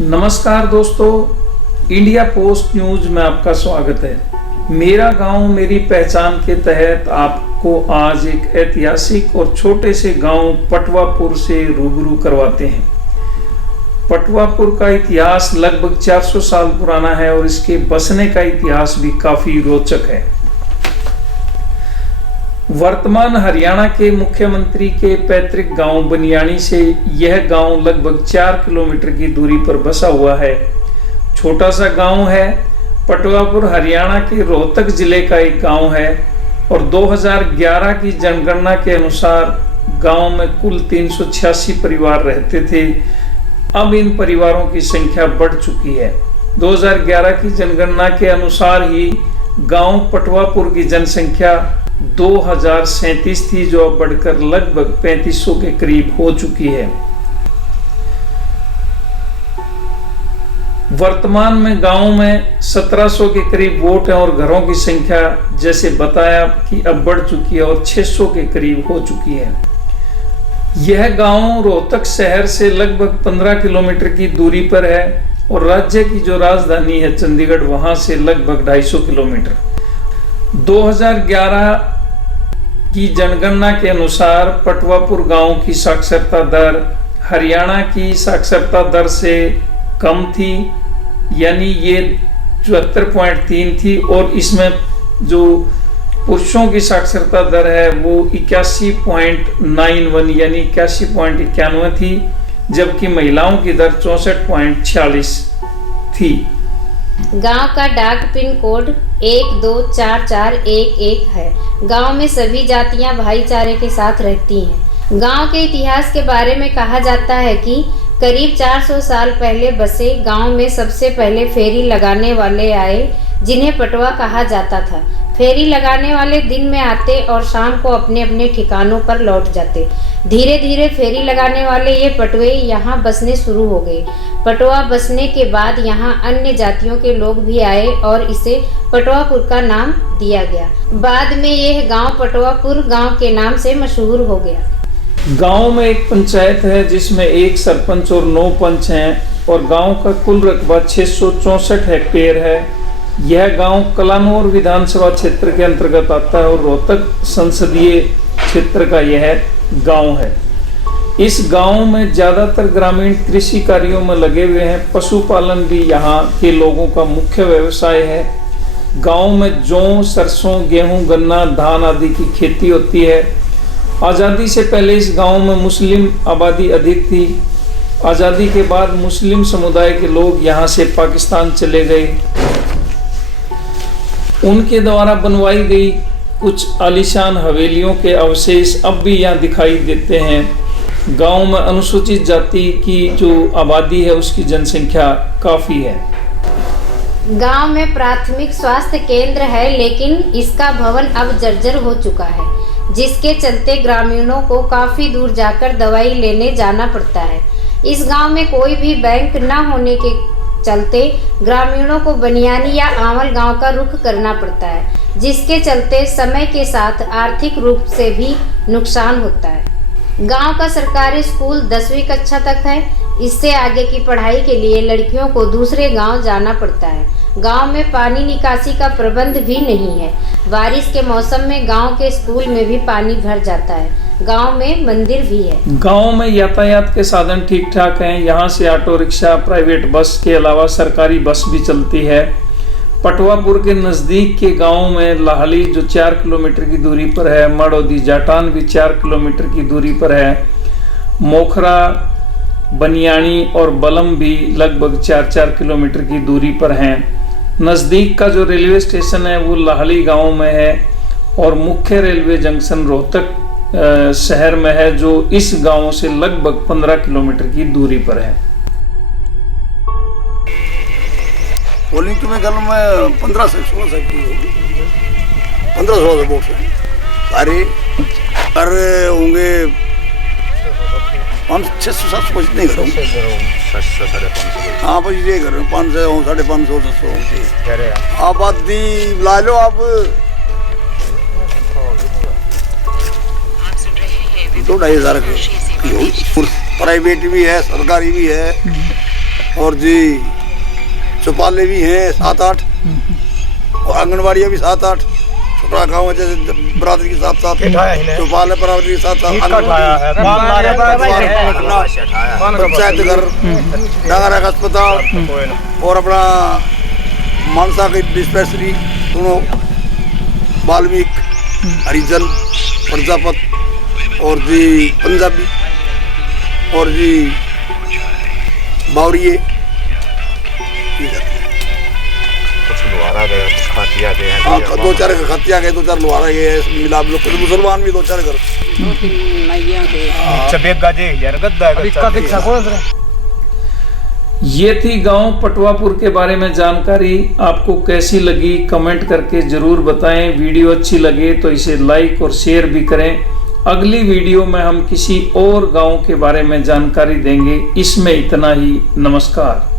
नमस्कार दोस्तों, India post news में आपका स्वागत है। मेरा गांव मेरी पहचान के तहत आपको आज एक ऐतिहासिक और छोटे से गांव पटवापुर से रूबरू करवाते हैं। पटवापुर का इतिहास लगभग 400 साल पुराना है और इसके बसने का इतिहास भी काफी रोचक है। वर्तमान हरियाणा के मुख्यमंत्री के पैतृक गांव बनियाणी से यह गांव लगभग 4 किलोमीटर की दूरी पर बसा हुआ है। छोटा सा गांव है। पटवापुर हरियाणा के रोहतक जिले का एक गांव है और 2011 की जनगणना के अनुसार गांव में कुल 386 परिवार रहते थे। अब इन परिवारों की संख्या बढ़ चुकी है। 2011 की जनगणना के अनुसार ही गांव पटवापुर की जनसंख्या 2037 थी, जो अब बढ़कर लगभग 3500 के करीब हो चुकी है। वर्तमान में गांव में 1700 के करीब वोट हैं और घरों की संख्या जैसे बताया कि अब बढ़ चुकी है और 600 के करीब हो चुकी है। यह गांव रोहतक शहर से लगभग 15 किलोमीटर की दूरी पर है और राज्य की जो राजधानी है चंडीगढ़, वहां से लगभग 250 किलोमीटर। 2011 की जनगणना के अनुसार पटवापुर गांव की साक्षरता दर हरियाणा की साक्षरता दर से कम थी, यानी ये 74.3 थी और इसमें जो पुरुषों की साक्षरता दर है वो 81.91 यानी 81.91 थी, जबकि महिलाओं की दर 64.46 थी। गांव का डाक पिन कोड 124411 है। गांव में सभी जातियां भाईचारे के साथ रहती हैं। गांव के इतिहास के बारे में कहा जाता है कि करीब 400 साल पहले बसे गांव में सबसे पहले फेरी लगाने वाले आए, जिन्हें पटवा कहा जाता था। फेरी लगाने वाले दिन में आते और शाम को अपने अपने ठिकानों पर लौट जाते। धीरे धीरे फेरी लगाने वाले ये पटवे यहाँ बसने शुरू हो गए। पटवा बसने के बाद यहाँ अन्य जातियों के लोग भी आए और इसे पटवापुर का नाम दिया गया। बाद में यह गांव पटवापुर गांव के नाम से मशहूर हो गया। गांव में एक पंचायत है जिसमें एक सरपंच और 9 पंच हैं और गांव का कुल रकबा 664 हेक्टेयर है। यह गांव कलानौर विधानसभा क्षेत्र के अंतर्गत आता है और रोहतक संसदीय क्षेत्र का यह गांव है। इस गांव में ज्यादातर ग्रामीण कृषि कार्यों में लगे हुए हैं। पशुपालन भी यहाँ के लोगों का मुख्य व्यवसाय है। गांव में जौ, सरसों, गेहूं, गन्ना, धान आदि की खेती होती है। आज़ादी से पहले इस गांव में मुस्लिम आबादी अधिक थी। आज़ादी के बाद मुस्लिम समुदाय के लोग यहाँ से पाकिस्तान चले गए। उनके द्वारा बनवाई गई कुछ आलीशान हवेलियों के अवशेष अब भी यहाँ दिखाई देते हैं। गांव में अनुसूचित जाति की जो आबादी है उसकी जनसंख्या काफ़ी है। गांव में प्राथमिक स्वास्थ्य केंद्र है, लेकिन इसका भवन अब जर्जर हो चुका है, जिसके चलते ग्रामीणों को काफ़ी दूर जाकर दवाई लेने जाना पड़ता है। इस गांव में कोई भी बैंक न होने के चलते ग्रामीणों को बनियानी या आंवल गांव का रुख करना पड़ता है, जिसके चलते समय के साथ आर्थिक रूप से भी नुकसान होता है। गांव का सरकारी स्कूल 10वीं कक्षा तक है। इससे आगे की पढ़ाई के लिए लड़कियों को दूसरे गांव जाना पड़ता है। गांव में पानी निकासी का प्रबंध भी नहीं है। बारिश के मौसम में गांव के स्कूल में भी पानी भर जाता है। गांव में मंदिर भी है। गांव में यातायात के साधन ठीक ठाक हैं। यहाँ से ऑटो रिक्शा, प्राइवेट बस के अलावा सरकारी बस भी चलती है। पटवापुर के नज़दीक के गांव में लाहली जो 4 किलोमीटर की दूरी पर है, मड़ौदी जाटान भी 4 किलोमीटर की दूरी पर है, मोखरा, बनियाणी और बलम भी लगभग 4-4 किलोमीटर की दूरी पर हैं। नज़दीक का जो रेलवे स्टेशन है वो लाहली गांव में है और मुख्य रेलवे जंक्शन रोहतक शहर में है, जो इस गांव से लगभग 15 किलोमीटर की दूरी पर है। पोलिंग तुम्हें कल में 15 से 16 से की होगी, 15-16 से वोट है सारे कर होंगे 500-600-700 नहीं करो। हाँ भाई ये करो 500 550 600 आबादी ला लो आप 2-2.5 हज़ार की प्राइवेट भी है, सरकारी भी है। और जी चौपाले भी हैं 7-8 और आंगनबाड़ियाँ भी 7-8। छोटा गाँव है जैसे बरादरी के साथ साथ चौपाल है, बरादरी के साथ साथ पंचायत घर, डांगरा का अस्पताल और अपना मानसा की डिस्पेंसरी, दोनों वाल्मीकि, हरिजन, प्रजापत और जी पंजाबी और जी बावरिये हाँ, 2-4 खतिया गए, 2-4 लोहारा गए, मिला लोग मुसलमान भी 2-4 घर। ये थी गांव पटवापुर के बारे में जानकारी। आपको कैसी लगी कमेंट करके जरूर बताएं। वीडियो अच्छी लगे तो इसे लाइक और शेयर भी करें। अगली वीडियो में हम किसी और गांव के बारे में जानकारी देंगे। इसमें इतना ही। नमस्कार।